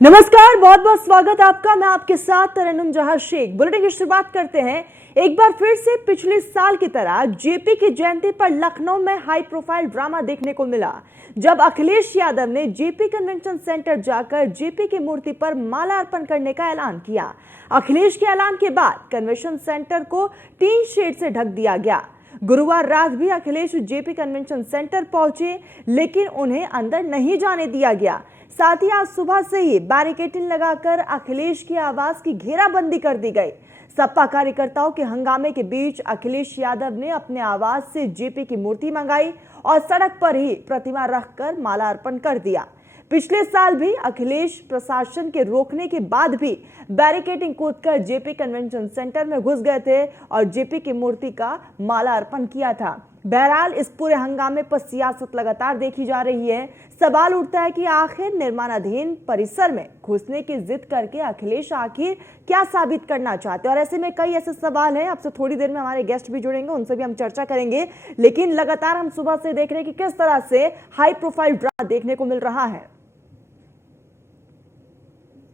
नमस्कार, बहुत बहुत स्वागत आपका। मैं आपके साथ तरन्नुम जहां शेख। बुलेटिन की शुरुआत करते हैं। एक बार फिर से पिछले साल की तरह जेपी की जयंती पर लखनऊ में हाई प्रोफाइल ड्रामा देखने को मिला, जब अखिलेश यादव ने जेपी कन्वेंशन सेंटर जाकर जेपी की मूर्ति पर माला अर्पण करने का ऐलान किया। अखिलेश के ऐलान के बाद कन्वेंशन सेंटर को टीन शेड से ढक दिया गया। गुरुवार रात भी अखिलेश जेपी कन्वेंशन सेंटर पहुंचे, लेकिन उन्हें अंदर नहीं जाने दिया गया। साथ ही आज सुबह से ही बैरिकेडिंग लगाकर अखिलेश की आवास की घेराबंदी कर दी गई। सपा कार्यकर्ताओं के हंगामे के बीच अखिलेश यादव ने अपने आवास से जेपी की मूर्ति मंगाई और सड़क पर ही प्रतिमा रखकर माला अर्पण कर दिया। पिछले साल भी अखिलेश प्रशासन के रोकने के बाद भी बैरिकेडिंग कूदकर जेपी कन्वेंशन सेंटर में घुस गए थे और जेपी की मूर्ति का माला अर्पण किया था। बहरहाल इस पूरे हंगामे पर सियासत लगातार देखी जा रही है। सवाल उठता है कि आखिर निर्माणाधीन परिसर में घुसने की जिद करके अखिलेश आखिर क्या साबित करना चाहते हैं। और ऐसे में कई ऐसे सवाल हैं। आपसे थोड़ी देर में हमारे गेस्ट भी जुड़ेंगे, उनसे भी हम चर्चा करेंगे। लेकिन लगातार हम सुबह से देख रहे हैं कि किस तरह से हाई प्रोफाइल ड्रामा देखने को मिल रहा है।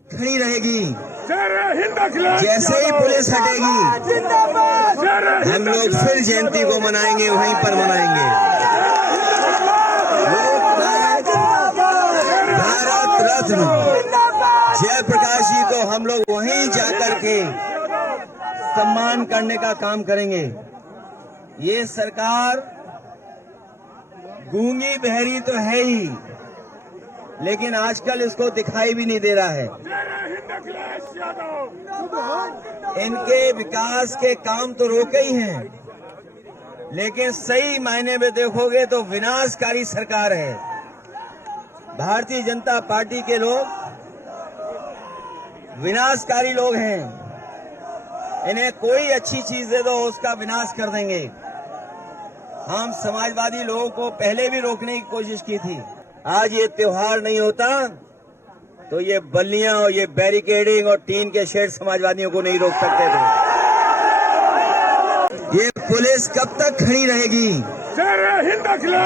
खड़ी रहेगी, जैसे ही पुलिस हटेगी हम लोग फिर जयंती को मनाएंगे, वहीं पर मनाएंगे। भारत रत्न जयप्रकाश जी को हम लोग वहीं जाकर के सम्मान करने का काम करेंगे। ये सरकार गूंगी बहरी तो है ही, लेकिन आजकल इसको दिखाई भी नहीं दे रहा है। इनके विकास के काम तो रोके ही हैं, लेकिन सही मायने में देखोगे तो विनाशकारी सरकार है। भारतीय जनता पार्टी के लोग विनाशकारी लोग हैं। इन्हें कोई अच्छी चीज दे दो, उसका विनाश कर देंगे। हम समाजवादी लोगों को पहले भी रोकने की कोशिश की थी। आज ये त्योहार नहीं होता तो ये बल्लियां और ये बैरिकेडिंग और टीन के शेड समाजवादियों को नहीं रोक सकते थे। ये पुलिस कब तक खड़ी रहेगी?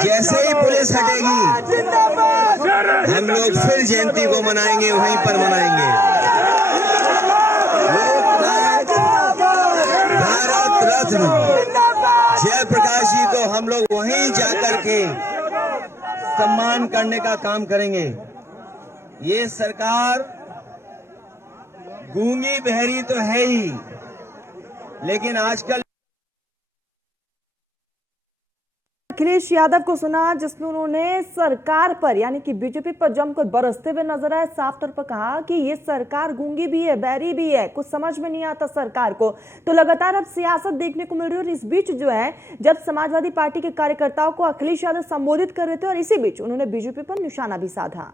जैसे ही पुलिस हटेगी हम लोग फिर जयंती को मनाएंगे, वहीं पर मनाएंगे। भारत रत्न जयप्रकाश जी को हम लोग वहीं जाकर के सम्मान करने का काम करेंगे। ये सरकार गूंगी बहरी तो है ही, लेकिन आजकल अखिलेश यादव को सुना, जिसमें उन्होंने सरकार पर यानी कि बीजेपी पर जमकर बरसते हुए नजर आए। साफ तौर पर कहा कि ये सरकार गूंगी भी है, बहरी भी है, कुछ समझ में नहीं आता सरकार को। तो लगातार अब सियासत देखने को मिल रही है। और इस बीच जो है, जब समाजवादी पार्टी के कार्यकर्ताओं को अखिलेश यादव संबोधित कर रहे थे और इसी बीच उन्होंने बीजेपी पर निशाना भी साधा।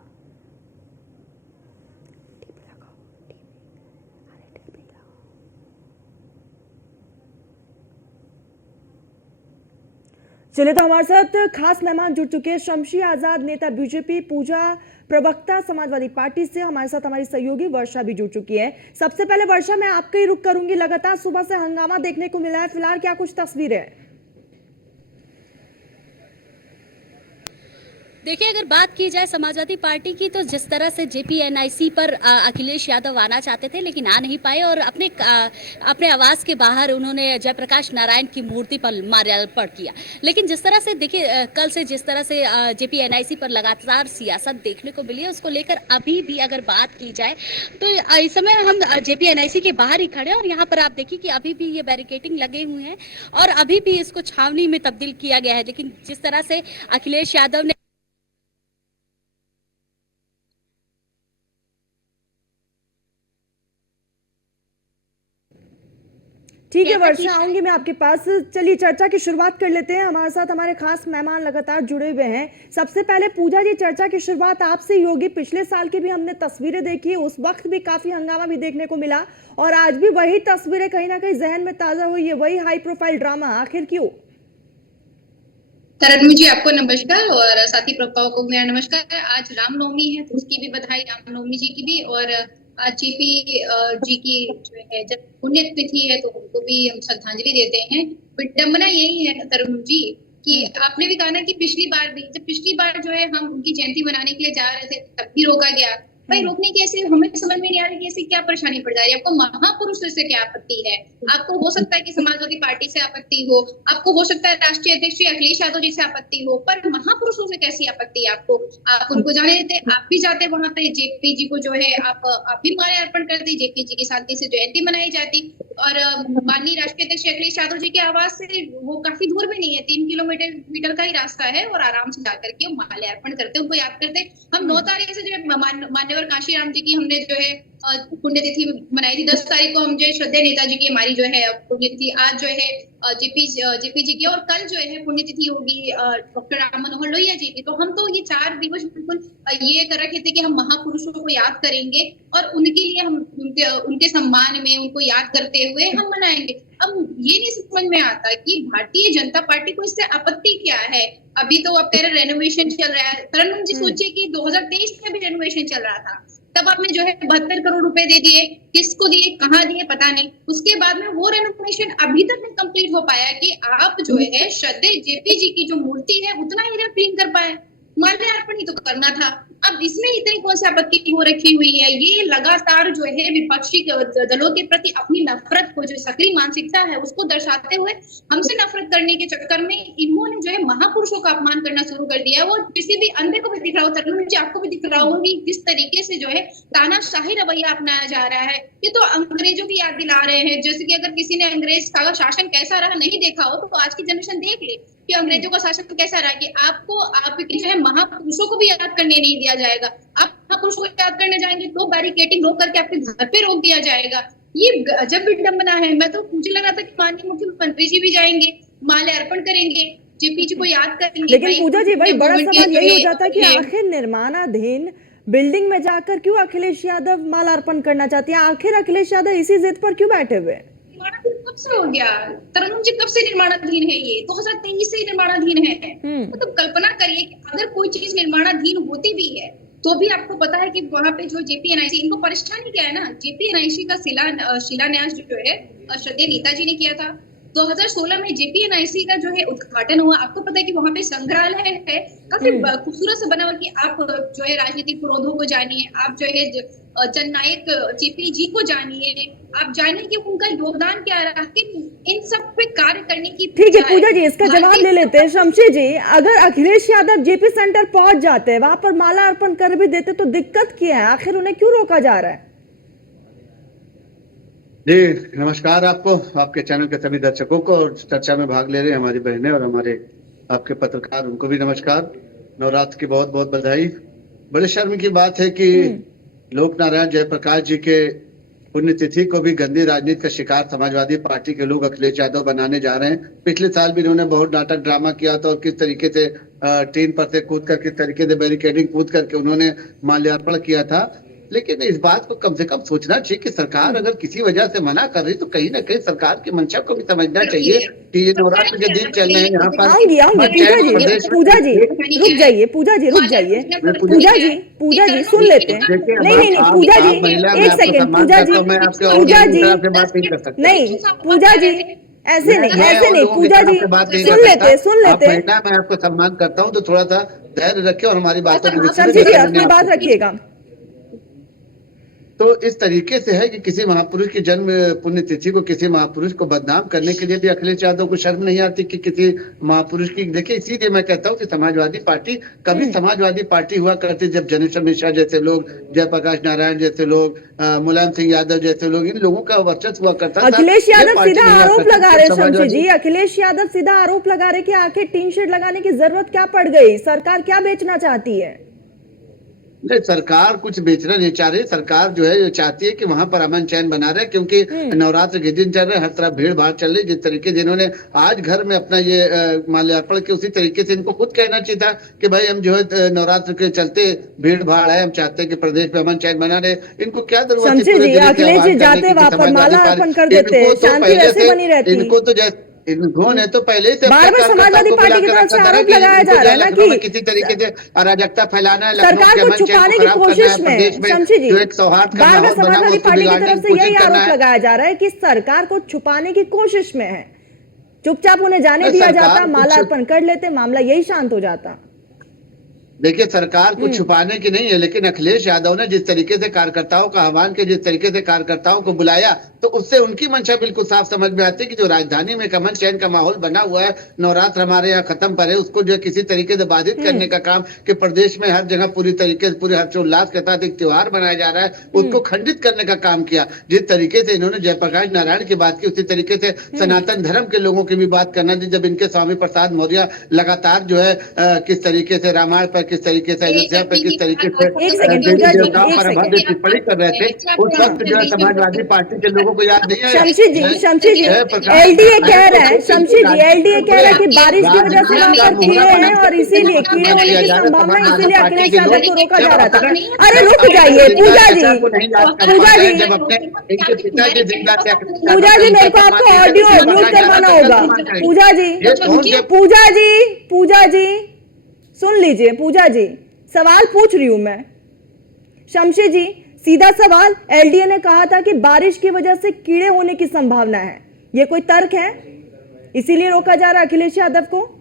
चलिए, तो हमारे साथ खास मेहमान जुड़ चुके हैं। शमशी आजाद, नेता बीजेपी, पूजा प्रवक्ता समाजवादी पार्टी से हमारे साथ हमारी सहयोगी वर्षा भी जुड़ चुकी है। सबसे पहले वर्षा, मैं आपका ही रुख करूंगी। लगातार सुबह से हंगामा देखने को मिला है, फिलहाल क्या कुछ तस्वीरें हैं? देखिए, अगर बात की जाए समाजवादी पार्टी की, तो जिस तरह से जेपीएनआईसी पर अखिलेश यादव आना चाहते थे लेकिन आ नहीं पाए और अपने आवास के बाहर उन्होंने जयप्रकाश नारायण की मूर्ति पर माल्यार्पण किया। लेकिन जिस तरह से देखिए, कल से जिस तरह से जेपीएनआईसी पर लगातार सियासत देखने को मिली है, उसको लेकर अभी भी अगर बात की जाए तो इस समय हम जेपीएनआईसी के बाहर ही खड़े हैं और यहाँ पर आप देखिए कि अभी भी ये बैरिकेडिंग लगे हुए हैं और अभी भी इसको छावनी में तब्दील किया गया है। लेकिन जिस तरह से अखिलेश यादव ने ठीक है वर्षा, आऊंगी मैं आपके पास। चलिए, चर्चा की शुरुआत कर लेते हैं। हमारे साथ हमारे खास मेहमान लगातार जुड़े हुए हैं। सबसे पहले पूजा जी, चर्चा की शुरुआत आपसे ही होगी। पिछले साल की भी हमने तस्वीरें देखी, उस वक्त भी काफी हंगामा भी देखने को मिला और आज भी वही तस्वीरें कहीं ना कहीं जहन में ताजा हुई है, वही हाई प्रोफाइल ड्रामा। आखिर क्यों? तरन्नुम जी, आपको नमस्कार और साथी प्रवक्ताओं को मेरा नमस्कार। आज रामनवमी है, तो उसकी भी बधाई, रामनवमी जी की भी। और आज जेपी जी की जो है जब पुण्यतिथि है तो उनको भी हम श्रद्धांजलि देते हैं। विडंबना यही है तरन्नुम जी कि आपने भी कहा ना कि पिछली बार जो है हम उनकी जयंती मनाने के लिए जा रहे थे, तब भी रोका गया। भाई रोकने की ऐसे हमें समझ में नहीं आ रही कि ऐसी क्या परेशानी पड़ जा रही है। आपको महापुरुषों से क्या आपत्ति है? आपको हो सकता है कि समाजवादी पार्टी से आपत्ति हो, आपको हो सकता है राष्ट्रीय अध्यक्ष श्री अखिलेश यादव जी से आपत्ति हो, पर महापुरुषों से कैसी आपत्ति है आपको? आप उनको जाने देते, आप भी जाते वहां पे जेपी जी को जो है आप भी माल्यार्पण करते, जेपी जी की शांति से जयंती मनाई जाती। और माननीय राष्ट्रीय अध्यक्ष अखिलेश यादव जी के आवास से वो काफी दूर भी नहीं है, 3 किलोमीटर का ही रास्ता है, और आराम से जाकर के माल्यार्पण करते, उनको याद करते। हम 9 तारीख से जो है मान्यवर कांशीराम जी की हमने जो है पुण्यतिथि मनाई थी। 10 तारीख को हम जो है श्रद्धेय नेताजी की हमारी जो है पुण्यतिथि, आज जो है जेपी जी की, और कल जो है पुण्यतिथि होगी डॉक्टर राम मनोहर लोहिया जी की। तो हम तो ये 4 दिवस बिल्कुल ये कर रखे थे कि हम महापुरुषों को याद करेंगे और उनके लिए हम उनके सम्मान में उनको याद करते हुए हम मनाएंगे। अब ये नहीं समझ में आता कि भारतीय जनता पार्टी को इससे आपत्ति क्या है। अभी तो आप कह रहे रेनोवेशन चल रहा है। तरन्नुम जी सोचिए कि 2023 में भी रेनोवेशन चल रहा था, तब आपने जो है 72 करोड़ रुपए दे दिए, किसको दिए, कहाँ दिए, पता नहीं। उसके बाद में वो रेनोवेशन अभी तक नहीं कंप्लीट हो पाया कि आप जो है श्रद्धेय जेपी जी की जो मूर्ति है उतना ही क्लीन कर पाए। माल्यार्पण ही तो करना था। अब इसमें इतनी कौन सी आपत्ति हो रखी हुई है? ये लगातार जो है विपक्षी दलों के प्रति अपनी नफरत को, जो सक्रिय मानसिकता है उसको दर्शाते हुए हमसे नफरत करने के चक्कर में इन्होंने जो है महापुरुषों का अपमान करना शुरू कर दिया। वो किसी भी अंधे को भी दिख रहा हो, तरन्नुम जी आपको भी दिख रहा होगा कि किस तरीके से जो है तानाशाही रवैया अपनाया जा रहा है। ये तो अंग्रेजों की याद दिला रहे हैं। जैसे कि अगर किसी ने अंग्रेज का शासन कैसा रहा नहीं देखा हो तो आज की जनरेशन देख ले कि अंग्रेजों का शासन कैसा रहा, कि आपको आपके जो है महापुरुषों को भी याद करने नहीं दिया जाएगा। आप महापुरुषों को याद करने जाएंगे तो बैरिकेडिंग रोक करके आपके घर पे रोक दिया जाएगा। ये गजब विडंबना है। मैं तो मुझे लगा था कि माननीय मुख्यमंत्री जी भी जाएंगे, माल्यार्पण करेंगे, जेपी जी को याद करेंगे। लेकिन पूजा जी भाई बड़ा सवाल यही हो जाता है कि आखिर निर्माणाधीन बिल्डिंग में जाकर क्यों अखिलेश यादव माल्यार्पण करना चाहती है? आखिर अखिलेश यादव इसी जिद पर क्यों बैठे हुए? कब से हो गया तरन्नुम जी? कब से निर्माणाधीन है? ये 2023 से निर्माणाधीन है। मतलब कल्पना करिए कि अगर कोई चीज निर्माणाधीन होती भी है तो भी आपको पता है कि वहां पे जो जेपीएनआईसी, इनको परेशानी क्या है ना, जेपीएनआईसी का शिलान्यास जो है श्रद्धेय नेताजी ने किया था। 2016 में जेपीएनआईसी का जो है उद्घाटन हुआ। आपको पता है कि वहां पे संग्रहालय है, काफी खूबसूरत से बना हुआ, कि आप जो है राजनीतिक विरोधों को जानिए, आप जो है जननायक जेपी जी को जानिए, आप जानिए कि उनका योगदान क्या रहा है इन सब पे कार्य करने की। ठीक है पूजा जी, इसका जवाब ले लेते हैं। शमशी जी, अगर अखिलेश यादव जेपी सेंटर पहुंच जाते, वहां पर माल्यार्पण कर भी देते तो दिक्कत क्या है? आखिर उन्हें क्यों रोका जा रहा है? जी नमस्कार आपको, आपके चैनल के सभी दर्शकों को, और चर्चा में भाग ले रहे हमारी बहनें और हमारे आपके पत्रकार, उनको भी नमस्कार। नवरात्र की बहुत बहुत बधाई। बड़े शर्म की बात है कि लोक नारायण जयप्रकाश जी के पुण्यतिथि को भी गंदी राजनीति का शिकार समाजवादी पार्टी के लोग अखिलेश यादव बनाने जा रहे हैं। पिछले साल भी इन्होंने बहुत नाटक ड्रामा किया था, और किस तरीके से टीन पर से कूद कर, किस तरीके से बैरिकेडिंग कूद करके उन्होंने माल्यार्पण किया था। लेकिन इस बात को कम से कम सोचना चाहिए कि सरकार अगर किसी वजह से मना कर रही तो कहीं ना कहीं सरकार की मंशा को भी समझना चाहिए कि ये नवरात्र के दिन चल रहे हैं यहाँ पर। पूजा जी रुक जाइए, पूजा जी रुक जाइए, पूजा जी सुन लेते हैं। नहीं पूजा जी एक सेकेंड, पूजा जी नहीं, पूजा जी ऐसे नहीं पूजा जी सुन लेते। मैं आपको सम्मान करता हूँ तो थोड़ा सा धैर्य रखे और हमारी बातों को अपनी बात रखिएगा। तो इस तरीके से है कि किसी महापुरुष की जन्म पुण्यतिथि को, किसी महापुरुष को बदनाम करने के लिए भी अखिलेश यादव को शर्म नहीं आती कि किसी महापुरुष की। देखिए इसीलिए मैं कहता हूँ कि समाजवादी पार्टी कभी समाजवादी पार्टी हुआ करती जब जनेश्वर मिश्रा जैसे लोग, जयप्रकाश नारायण जैसे लोग, मुलायम सिंह यादव जैसे लोग, इन लोगों का वर्चस्व हुआ करता था। अखिलेश यादव सीधा आरोप लगा रहे शमशी जी, अखिलेश यादव सीधा आरोप लगा रहे कि आखिर टीन शेड लगाने की जरूरत क्या पड़ गई? सरकार क्या बेचना चाहती है? नहीं, सरकार कुछ बेचना नहीं चाह रही। सरकार जो है चाहती है कि वहां पर अमन चैन बना रहे, क्योंकि नवरात्र के दिन चल रहे, हर तरफ भीड़ भाड़ चल रही। जिस तरीके से इन्होंने आज घर में अपना ये माल्यार्पण किया, उसी तरीके से इनको खुद कहना चाहिए था कि भाई हम जो है नवरात्र के चलते भीड़ भाड़ है, हम चाहते हैं कि प्रदेश में अमन चैन बना रहे। इनको क्या जरूरत है? अखिलेश जी जाते वहां पर माल्यार्पण कर देते, शांति वैसे बनी रहती। इनको तो जैसे इन्होंने तो पहले से बार-बार समाजवादी पार्टी की तरफ से आरोप लगाया जा रहा है ना कि किसी तरीके से अराजकता फैलाना है, सरकार को छुपाने की कोशिश में। शमशी जी, बार-बार समाजवादी पार्टी की तरफ से यही आरोप लगाया जा रहा है कि सरकार को छुपाने की कोशिश में है। चुपचाप उन्हें जाने दिया जाता, माल्यार्पण कर लेते, मामला यही शांत हो जाता। देखिए, सरकार को छुपाने की नहीं है, लेकिन अखिलेश यादव ने जिस तरीके से कार्यकर्ताओं का आह्वान किया, जिस तरीके से कार्यकर्ताओं को बुलाया, तो उससे उनकी मंशा बिल्कुल साफ समझ में आती है कि जो राजधानी में एक अमन चैन का माहौल बना हुआ है, नवरात्र हमारे यहाँ खत्म पर है, उसको जो है किसी तरीके से बाधित करने का काम कि प्रदेश में हर जगह पूरी तरीके से पूरे हर्षोल्लास के साथ एक त्योहार मनाया जा रहा है, उसको खंडित करने का काम किया। जिस तरीके से इन्होंने जयप्रकाश नारायण की बात की, उसी तरीके से सनातन धर्म के लोगों की भी बात करना, जब इनके स्वामी प्रसाद मौर्य लगातार जो है किस तरीके से रामायण पर, किस तरीके से अयोध्या पर, किस तरीके से देवी देवताओं पर अभद्र टिप्पणी कर रहे थे, उस वक्त जो है समाजवादी पार्टी के लोगों को याद नहीं आया। शमशी जी एलडीए कह रहा है, शमशी जी एलडीए कह रहा है कि बारिश की वजह से वहाँ पर कीड़े हैं और इसीलिए कीड़े होने की संभावना है, इसीलिए अखिलेश यादव को रोका जा रहा था। अरे रुक जाइए पूजा जी, पूजा जी, पूजा जी मेरे को आपको ऑडियो म्यूट करवाना होगा। पूजा जी, पूजा जी, पूजा जी सुन लीजिए। पूजा जी सवाल पूछ रही हूं मैं। शमशी जी सीधा सवाल, एलडीए ने कहा था कि बारिश की वजह से कीड़े होने की संभावना है, ये कोई तर्क है? इसीलिए रोका जा रहा है अखिलेश यादव को?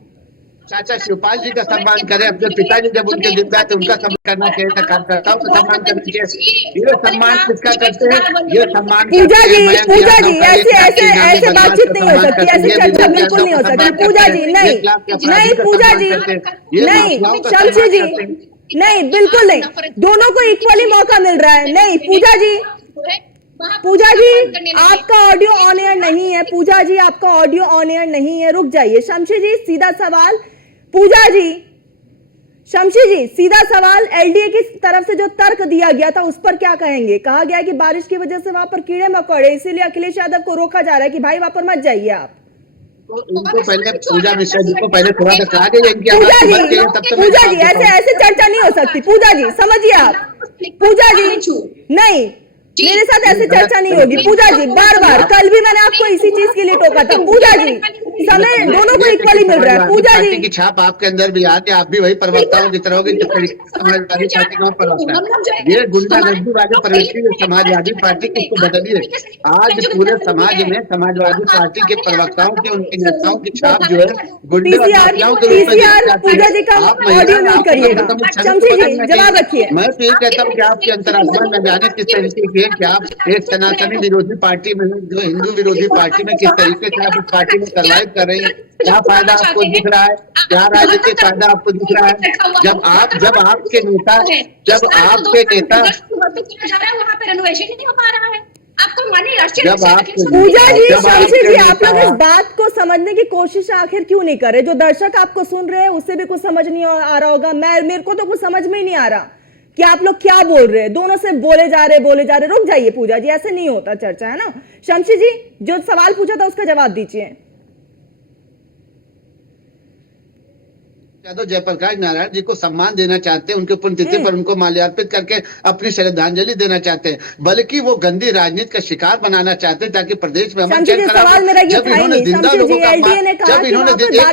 चाचा शिवपाल जी का सम्मान करें, अपने पिताजी जब उनके जिंदा थे उनका सम्मान करना चाहिए था, कार्यकर्ताओं का सम्मान करना चाहिए। ये सम्मान किसका करते हैं? ये सम्मान पूजा जी, पूजा जी ऐसे बातचीत नहीं हो सकती, ऐसी चर्चा बिल्कुल नहीं हो सकती। पूजा जी नहीं, नहीं पूजा जी नहीं, शमशी जी नहीं, बिल्कुल नहीं, दोनों को इक्वली मौका मिल रहा है। नहीं पूजा जी, पूजा जी आपका ऑडियो ऑन एयर नहीं है, पूजा जी आपका ऑडियो ऑन एयर नहीं है, रुक जाइए। शमशी जी सीधा सवाल, पूजा जी, शमशी जी सीधा सवाल, एलडीए की तरफ से जो तर्क दिया गया था उस पर क्या कहेंगे? कहा गया कि बारिश की वजह से वहां पर कीड़े मकोड़े, इसीलिए अखिलेश यादव को रोका जा रहा है कि भाई वहां पर मत जाइए आप। उनको पहले पूजा मिश्रा जी को पहले थोड़ा सा कहा गया इनकी पूजा जी ऐसे चर्चा नहीं हो सकती। पूजा जी समझिए आप, पूजा जी नहीं, मेरे साथ ऐसे चर्चा नहीं होगी। पूजा जी बार बार, कल भी मैंने आपको इसी चीज के लिए टोका था। पूजा जी समय दोनों को इक्वली मिल रहा है। पूजा जी की छाप आपके अंदर भी आती है, आप भी वही प्रवक्ताओं की तरह होगी जिस तरीके से समाजवादी पार्टी का प्रवक्ता है। ये गुंडागर्दी वाले प्रवृत्ति समाजवादी पार्टी की इसको बदलिए। आज पूरे समाज में समाजवादी पार्टी के प्रवक्ताओं की, उनके नेताओं की छाप जो है पूजा जी का ऑडियो म्यूट करिएगा। शमशी जी जवाब रखिए। मैं तो ये कहता हूँ कि आपकी अंतरात्मा न जाने किस तरीके की है कि आप एक सनातनी विरोधी पार्टी में, जो हिंदू विरोधी पार्टी में किस तरीके से आप इस पार्टी में सर्वाइव कर रही है। क्या फायदा आपको दिख रहा है? क्या राजनीतिक फायदा आपको दिख रहा है? जब आपके नेता वहाँ पे रेनोवेशन नहीं हो पा रहा है, आपको मानिए पूजा जी, शमशी जी आप लोग इस बात को समझने की कोशिश आखिर क्यों नहीं कर रहे? जो दर्शक आपको सुन रहे हैं उसे भी कुछ समझ नहीं आ रहा होगा, मेरे को तो कुछ समझ में ही नहीं आ रहा कि आप लोग क्या बोल रहे हैं। दोनों से बोले जा रहे। रुक जाइए पूजा जी, ऐसे नहीं होता चर्चा, है ना। शमशी जी जो सवाल पूछा था उसका जवाब दीजिए। यादव जयप्रकाश नारायण जी को सम्मान देना चाहते हैं, उनके पुण्यतिथि पर उनको माल्यार्पित करके अपनी श्रद्धांजलि देना चाहते हैं, बल्कि वो गंदी राजनीति का शिकार बनाना चाहते हैं ताकि प्रदेश में अमन चैन खराब हो। जब इन्होंने जिंदा लोगों का जब इन्होंने जिंदा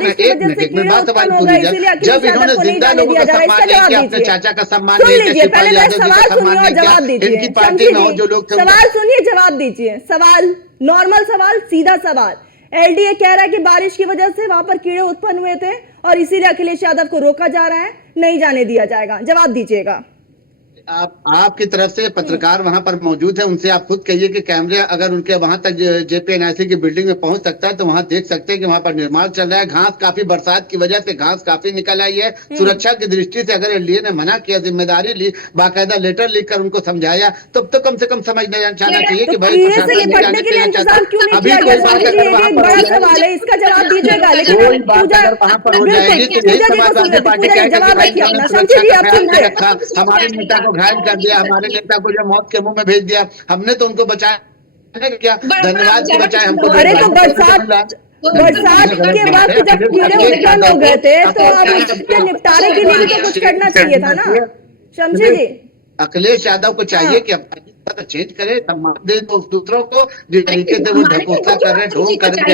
लोगों का सम्मान नहीं किया, अपने चाचा का सम्मान नहीं किया, शिवपाल यादव जी का सम्मान नहीं किया, इनकी पार्टी में और जो लोग थे। सवाल सुनिए, जवाब दीजिए। सवाल नॉर्मल सवाल, सीधा सवाल। एलडीए कह रहा है कि बारिश की वजह से वहां पर कीड़े उत्पन्न हुए थे और इसीलिए अखिलेश यादव को रोका जा रहा है, नहीं जाने दिया जाएगा। जवाब दीजिएगा। आपकी तरफ से पत्रकार वहां पर मौजूद है, उनसे आप खुद कहिए कि कैमरे अगर उनके वहां तक जेपीएनआईसी की बिल्डिंग में पहुंच सकता है तो वहां देख सकते हैं कि वहां पर निर्माण चल रहा है। घास काफी, बरसात की वजह से घास काफी निकल आई है। सुरक्षा की दृष्टि से अगर एलडीए ने मना किया, जिम्मेदारी ली, बाकायदा लेटर लिखकर उनको समझाया, तब तो कम से कम समझना जाना चाहिए कि भाई अभी कोई बात अगर वहां पर हो जाएगी तो यही समाजवादी पार्टी रखा, हमारे नेता को घायल कर दिया, हमारे नेता को जो मौत के मुंह में भेज दिया, हमने तो उनको बचाया क्या? धन्यवाद से बचाए हमको। अरे तो बरसात के वक्त जब कीड़े उत्पन्न हो गए थे तो अब इसके निपटारे के लिए भी तो कुछ करना चाहिए था ना शमशी जी। अखिलेश यादव को चाहिए कि पता चेंज करे, सम्मान दे दूसरों को, जिस तरीके से वो ढकोसला कर रहे हैं, ढोंग कर रहे हैं,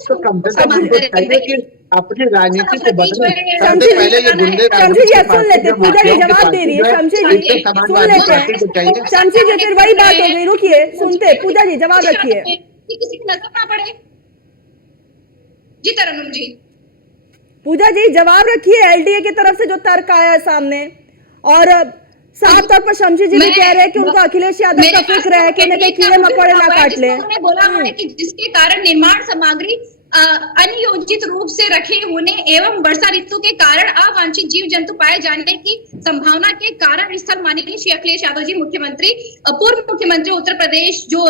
तो कम से कम उनको चाहिए कि अपनी राजनीति को बदले। सबसे पहले ये गुंडे शमशी जी सुन लेते, पूजा जी जवाब दे रही है। शमशी जी सुन लेते हैं, शमशी जी फिर वही बात हो गई, रुकिए सुनते, पूजा जी जवाब रखिए। किसी की नजर ना पड़े जी। तरन्नुम जी पूजा जी जवाब रखिए एलडीए की तरफ से जो तर्क आया है सामने, और साफ तौर पर शमशी जी भी कह रहे हैं कि उनको अखिलेश यादव का फिक्र है कि उन्हें कीड़े मकोड़े ना काट ले। उन्होंने बोला है कि जिसके कारण निर्माण सामग्री अनियोजित रूप से रखे होने एवं वर्षा ऋतु के कारण अवांछित जीव जंतु पाए जाने की संभावना के कारण स्थल माननीय श्री अखिलेश यादव जी मुख्यमंत्री पूर्व मुख्यमंत्री उत्तर प्रदेश जो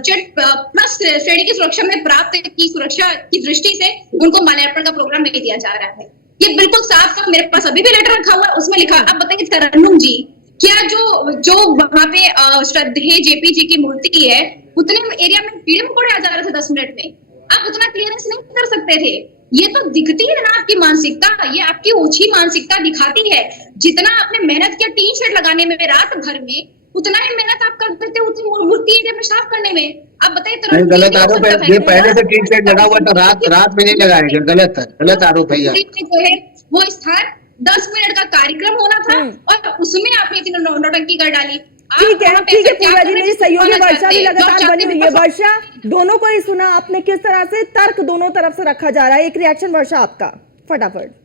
जेड प्लस श्रेणी की सुरक्षा में प्राप्त की सुरक्षा की दृष्टि से उनको माल्यार्पण का प्रोग्राम नहीं दिया जा रहा है। ये बिल्कुल साफ था, मेरे पास अभी भी लेटर रखा हुआ है, उसमें लिखा। अब बताइए तरन्नुम जी, क्या जो वहां पे श्रद्धेय जेपी जी की मूर्ति है उतने एरिया में कीड़े मकोड़े आ जा रहे थे 10 मिनट में? आप उतना क्लियरेंस नहीं कर सकते थे? ये तो दिखती है ना आपकी मानसिकता, ये आपकी ओछी मानसिकता दिखाती है। जितना आपने मेहनत किया टीन शेड लगाने में रात भर में, उतना ही मेहनत आप कर देते उतनी मूर्ति एरिया में साफ करने में। आप बताइए गलत आरोप है, ये पहले से टीन शेड लगा हुआ था, रात में नहीं लगाएंगे, गलत आरोप है। जो है वो स्थान 10 मिनट का कार्यक्रम होना था और उसमें आपने इतनी नौटंकी कर डाली। ठीक है पूजा जी, मेरी सहयोगी वर्षा भी लगातार बनी हुई है। वर्षा, दोनों को ही सुना आपने किस तरह से तर्क दोनों तरफ से रखा जा रहा है, एक रिएक्शन वर्षा आपका फटाफट।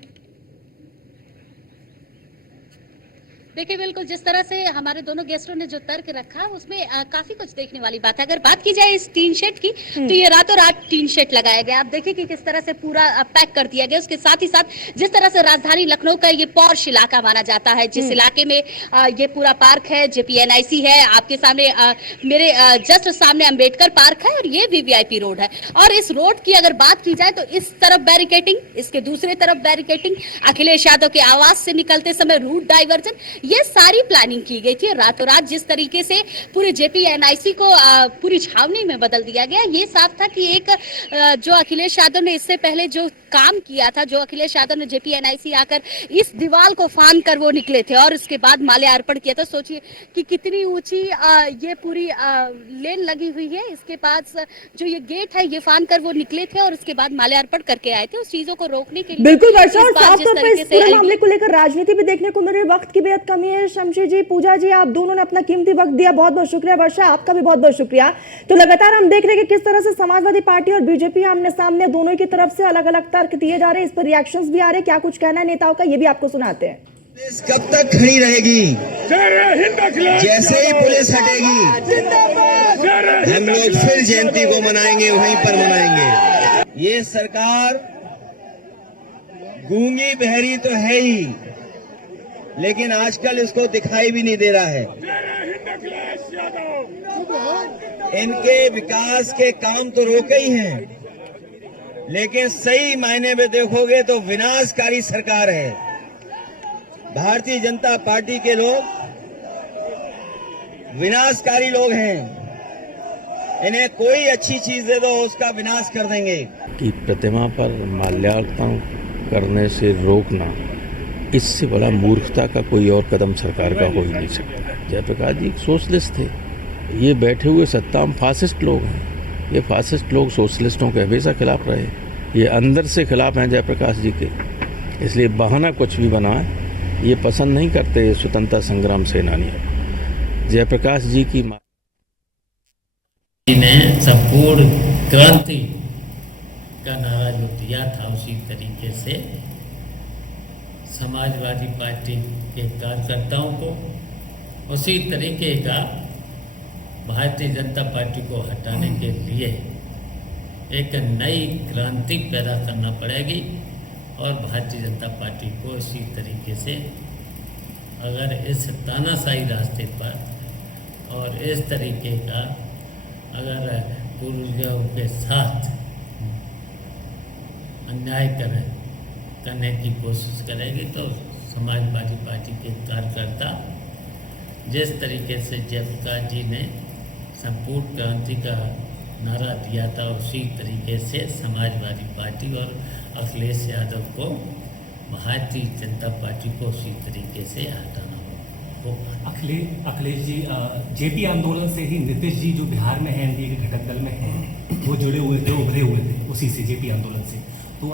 देखिए बिल्कुल जिस तरह से हमारे दोनों गेस्टों ने जो तर्क रखा उसमें काफी कुछ देखने वाली बात है। अगर बात की जाए इस टीन शेड की तो ये रातों रात टीन शेड लगाया गया। आप देखिए कि किस तरह से पूरा पैक कर दिया गया। उसके साथ ही साथ जिस तरह से राजधानी लखनऊ का ये पॉश इलाका माना जाता है, जिस इलाके में ये पूरा पार्क है, जेपीएनआईसी है, आपके सामने मेरे जस्ट सामने अम्बेडकर पार्क है और ये वीवीआईपी रोड है। और इस रोड की अगर बात की जाए तो इस तरफ बैरिकेटिंग, इसके दूसरे तरफ बैरिकेटिंग, अखिलेश यादव के आवास से निकलते समय रूट डाइवर्जन, ये सारी प्लानिंग की गई थी। रातों रात जिस तरीके से पूरे जेपीएनआईसी को पूरी छावनी में बदल दिया गया, ये साफ था कि एक जो अखिलेश यादव ने इससे पहले जो काम किया था, जो अखिलेश यादव ने जेपीएनआईसी आकर इस दीवार को फांद कर वो निकले थे और उसके बाद माल्यार्पण किया था। सोचिए कि कितनी ऊंची ये पूरी लेन लगी हुई है, इसके पास जो ये गेट है ये फांद कर वो निकले थे और उसके बाद माल्यार्पण करके आए थे उस चीजों को रोकने के लिए। बिल्कुल वर्षा, और साफ तौर पर इस पूरे मामले को लेकर राजनीति भी देखने को मिल रही है। वक्त की बेहद कमी है। शमशी जी, पूजा जी, आप दोनों ने अपना कीमती वक्त दिया, बहुत बहुत शुक्रिया। वर्षा, आपका भी बहुत बहुत शुक्रिया। तो लगातार हम देख रहे हैं कि किस तरह से समाजवादी पार्टी और बीजेपी आमने सामने दोनों की तरफ से अलग अलग तर्क दिए जा रहे हैं, इस पर रिएक्शंस भी आ रहे हैं। क्या कुछ कहना है नेताओं का, ये भी आपको सुनाते हैं। पुलिस कब तक खड़ी रहेगी? जैसे ही पुलिस हटेगी हम लोग फिर जयंती को मनाएंगे, वहीं पर मनाएंगे। ये सरकार गूंगी बहरी तो है ही, लेकिन आजकल इसको दिखाई भी नहीं दे रहा है। इनके विकास के काम तो रोके ही हैं, लेकिन सही मायने में देखोगे तो विनाशकारी सरकार है। भारतीय जनता पार्टी के लोग विनाशकारी लोग हैं। इन्हें कोई अच्छी चीज दे दो उसका विनाश कर देंगे। कि प्रतिमा पर माल्यार्पण करने से रोकना, इससे बड़ा मूर्खता का कोई और कदम सरकार का हो ही नहीं सकता। जयप्रकाश जी सोशलिस्ट थे, ये बैठे हुए सत्ता में फासिस्ट लोग हैं। ये फासिस्ट लोग सोशलिस्टों के हमेशा खिलाफ रहे, ये अंदर से खिलाफ हैं जयप्रकाश जी के। इसलिए बहाना कुछ भी बनाए ये पसंद नहीं करते स्वतंत्रता संग्राम सेनानी। जयप्रकाश जी की ने संपूर्ण क्रांति का नारा जो दिया था, उसी तरीके से समाजवादी पार्टी के कार्यकर्ताओं को उसी तरीके का भारतीय जनता पार्टी को हटाने के लिए एक नई क्रांति पैदा करना पड़ेगी और भारतीय जनता पार्टी को इसी तरीके से अगर इस तानाशाही रास्ते पर और इस तरीके का अगर पूर्वजों के साथ अन्याय करने की कोशिश करेगी तो समाजवादी पार्टी के कार्यकर्ता जिस तरीके से जयप्रकाश जी ने संपूर्ण क्रांति का नारा दिया था, उसी तरीके से समाजवादी पार्टी और अखिलेश यादव को भारतीय जनता पार्टी को उसी तरीके से हटाना होगा। अखिलेश जी, जेपी आंदोलन से ही नीतीश जी जो बिहार में हैं, एनडीए के घटक दल में हैं, वो जुड़े हुए थे, उभरे हुए थे उसी से, जेपी आंदोलन से। तो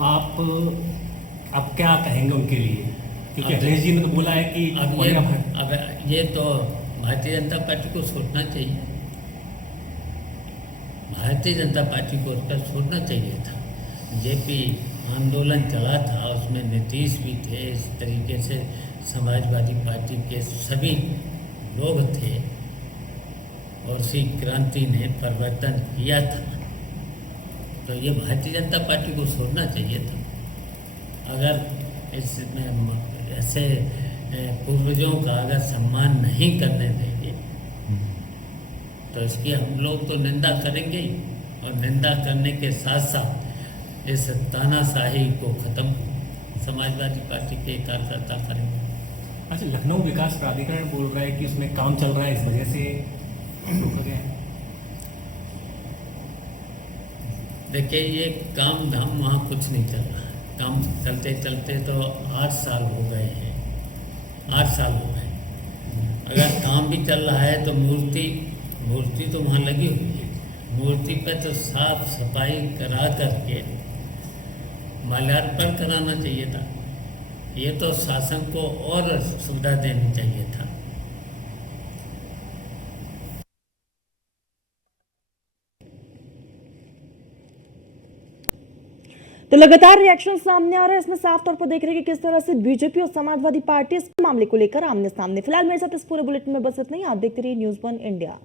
आप क्या कहेंगे उनके लिए? क्योंकि अखिलेश जी ने तो बोला है कि अब ये तो भारतीय जनता पार्टी को सोचना चाहिए, भारतीय जनता पार्टी को उसका छोड़ना चाहिए था। जेपी आंदोलन चला था उसमें नीतीश भी थे, इस तरीके से समाजवादी पार्टी के सभी लोग थे और उसी क्रांति ने परिवर्तन किया था। तो ये भारतीय जनता पार्टी को छोड़ना चाहिए था। अगर इसमें ऐसे पूर्वजों का अगर सम्मान नहीं करने देंगे तो इसकी हम लोग तो निंदा करेंगे ही, और निंदा करने के साथ साथ इस तानाशाही को ख़त्म समाजवादी पार्टी के कार्यकर्ता करेंगे। अच्छा, लखनऊ विकास प्राधिकरण बोल रहा है कि उसमें काम चल रहा है, इस वजह से रोका गया है। देखिए, ये काम धाम वहाँ कुछ नहीं चल रहा है। काम चलते चलते तो 8 साल हो गए हैं, 8 साल हो गए। अगर काम भी चल रहा है तो मूर्ति तो वहाँ लगी हुई है, मूर्ति पे तो साफ सफाई करा करके माल्यार्पण कराना चाहिए था। ये तो शासन को और सुविधा देनी चाहिए था। तो लगातार रिएक्शन सामने आ रहा है, इसमें साफ तौर पर देख रहे हैं कि किस तरह से बीजेपी और समाजवादी पार्टी इस मामले को लेकर आमने सामने। फिलहाल मेरे साथ इस पूरे बुलेटिन में बस इतना ही। आप देखते रहिए न्यूज़ 1 इंडिया।